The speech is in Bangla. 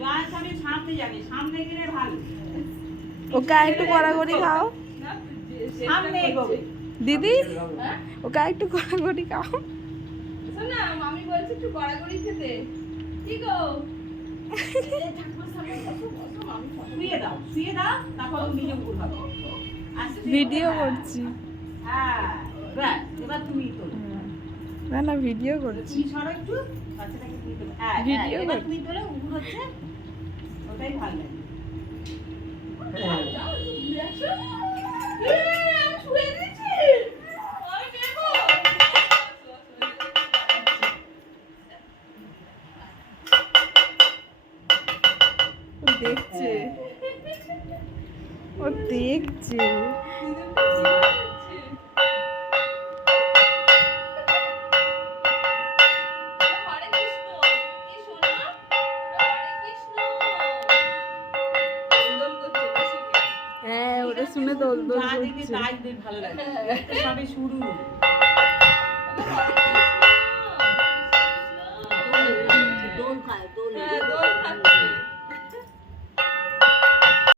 জয়ের স্বামী সামনে যাবে, সামনে গেলে ভালো। ওকে একটু কড়াকড়ি খাও সামনে এগোবে দিদি, ওকে একটু কড়াকড়ি খাও। শোনা মামি বলছে একটু কড়াকড়ি খেতে। কি গো শুয়ে দাও, শুয়ে দাও, তারপর তুমি নিজে উঠে হবে। ভিডিও করছি। হ্যাঁ ব্যাস, এবার তুমি তোলো। না না ভিডিও করছি। তুমি সরো একটু, বাচ্চাটাকে তুমি তোলো। হ্যাঁ ভিডিও এবার করছি। তুমি তোলো, উগুর হচ্ছে, ওটাই ভালো লাগে। যাও একটু ঘুরে আসো। আমি শুয়ে দিয়েছি। আমি দেখো। ও দেখছে, ও দেখছে। হরে কৃষ্ণ। কি শোনা? হরে কৃষ্ণ। দোল করছে বেশিকে। হ্যাঁ ওটা শুনে দোল দোল যা দেখবে করছে। তাই ভালো লাগে, সবে শুরু। হরে